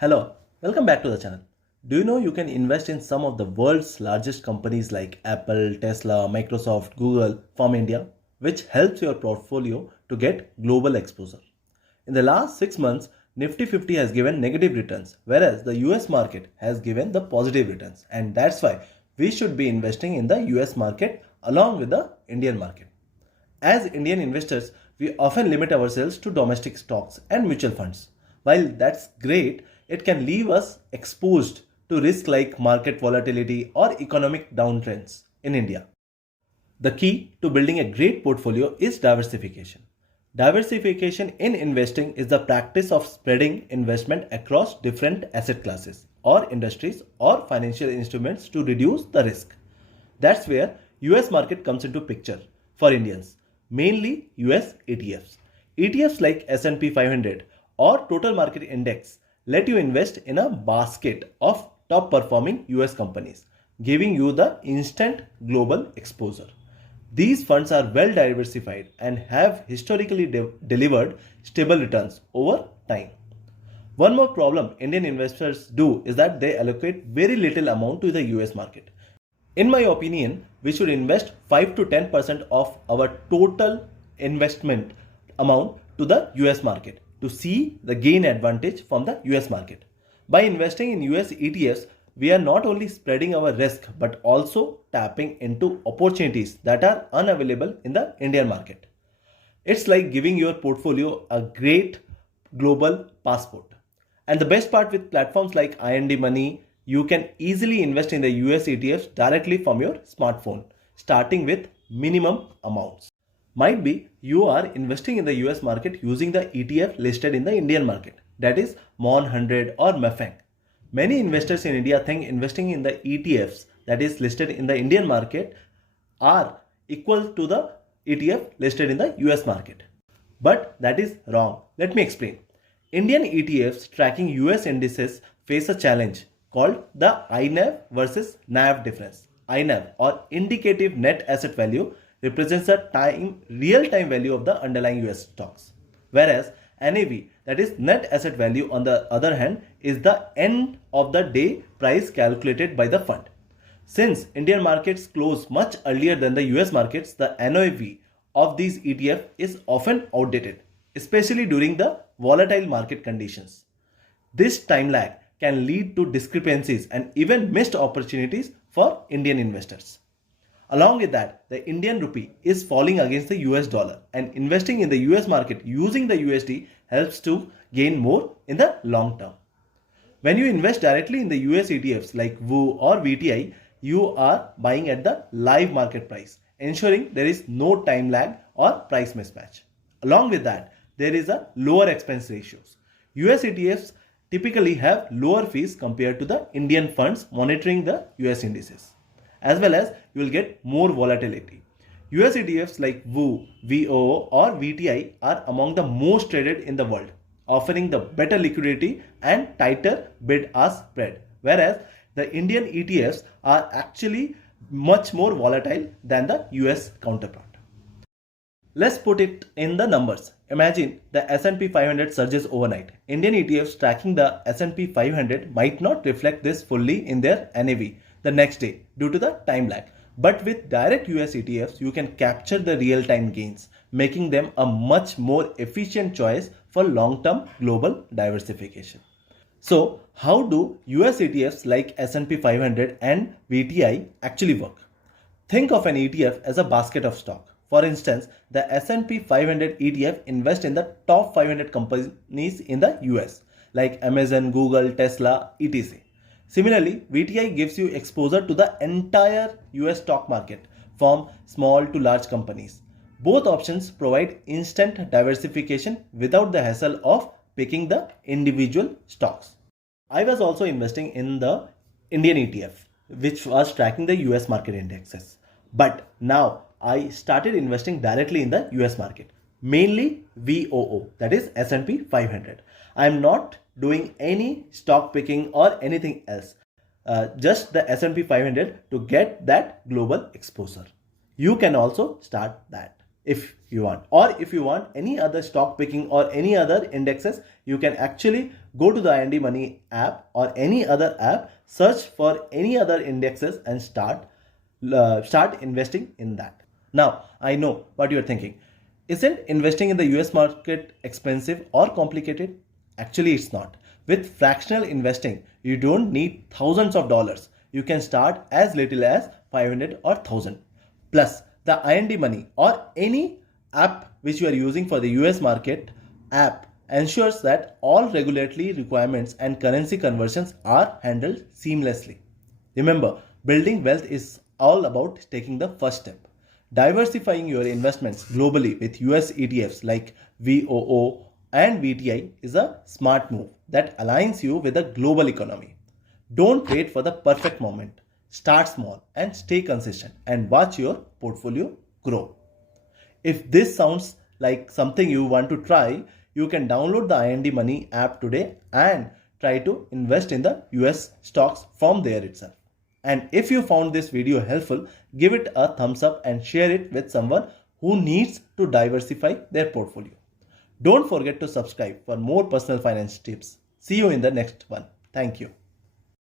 Hello, welcome back to the channel. Do you know you can invest in some of the world's largest companies like Apple, Tesla, Microsoft, Google from India, which helps your portfolio to get global exposure. In the last 6 months, Nifty 50 has given negative returns, whereas the US market has given the positive returns, and that's why we should be investing in the US market along with the Indian market. As Indian investors, we often limit ourselves to domestic stocks and mutual funds. While that's great, it can leave us exposed to risk like market volatility or economic downtrends in India. The key to building a great portfolio is diversification. Diversification in investing is the practice of spreading investment across different asset classes or industries or financial instruments to reduce the risk. That's where US market comes into picture for Indians, mainly US ETFs. ETFs like S&P 500 or total market index let you invest in a basket of top performing US companies, giving you the instant global exposure. These funds are well diversified and have historically delivered stable returns over time. One more problem Indian investors do is that they allocate very little amount to the US market. In my opinion, we should invest 5 to 10% of our total investment amount to the US market to see the gain advantage from the US market. By investing in US ETFs, we are not only spreading our risk but also tapping into opportunities that are unavailable in the Indian market. It's like giving your portfolio a great global passport. And the best part with platforms like IndMoney, you can easily invest in the US ETFs directly from your smartphone, starting with minimum amounts. Might be you are investing in the US market using the ETF listed in the Indian market, that is MON 100 or MEFANG. Many investors in India think investing in the ETFs that is listed in the Indian market are equal to the ETF listed in the US market. But that is wrong. Let me explain. Indian ETFs tracking US indices face a challenge called the iNAV versus NAV difference. iNAV or indicative net asset value represents the real-time value of the underlying US stocks, whereas NAV, that is net asset value, on the other hand, is the end of the day price calculated by the fund. Since Indian markets close much earlier than the US markets, the NAV of these ETF is often outdated, especially during the volatile market conditions. This time lag can lead to discrepancies and even missed opportunities for Indian investors. Along with that, the Indian rupee is falling against the US dollar, and investing in the US market using the USD helps to gain more in the long term. When you invest directly in the US ETFs like WU or VTI, you are buying at the live market price, ensuring there is no time lag or price mismatch. Along with that, there is a lower expense ratios. US ETFs typically have lower fees compared to the Indian funds monitoring the US indices, as well as you will get more volatility. US ETFs like WU, VOO or VTI are among the most traded in the world, offering the better liquidity and tighter bid-ask spread, whereas the Indian ETFs are actually much more volatile than the US counterpart. Let's put it in the numbers. Imagine the S&P 500 surges overnight. Indian ETFs tracking the S&P 500 might not reflect this fully in their NAV the next day due to the time lag. But with direct US ETFs, you can capture the real-time gains, making them a much more efficient choice for long-term global diversification. So, how do US ETFs like S&P 500 and VTI actually work? Think of an ETF as a basket of stock. For instance, the S&P 500 ETF invests in the top 500 companies in the US, like Amazon, Google, Tesla, etc. Similarly, VTI gives you exposure to the entire US stock market, from small to large companies. Both options provide instant diversification without the hassle of picking the individual stocks. I was also investing in the Indian ETF, which was tracking the US market indexes. But now I started investing directly in the US market, mainly VOO, that is S&P 500. I am not doing any stock picking or anything else, just the S&P 500 to get that global exposure. You can also start that if you want, or if you want any other stock picking or any other indexes, you can actually Go to the IndMoney app or any other app, search for any other indexes and start investing in that. Now, I know what you're thinking. Isn't investing in the US market expensive or complicated? Actually, it's not. With fractional investing, you don't need thousands of dollars. You can start as little as 500 or 1000. Plus, the IndMoney or any app which you are using for the US market app ensures that all regulatory requirements and currency conversions are handled seamlessly. Remember, building wealth is all about taking the first step. Diversifying your investments globally with US ETFs like VOO and VTI is a smart move that aligns you with the global economy. Don't wait for the perfect moment. Start small and stay consistent and watch your portfolio grow. If this sounds like something you want to try, you can download the IndMoney app today and try to invest in the US stocks from there itself. And if you found this video helpful, give it a thumbs up and share it with someone who needs to diversify their portfolio. Don't forget to subscribe for more personal finance tips. See you in the next one. Thank you.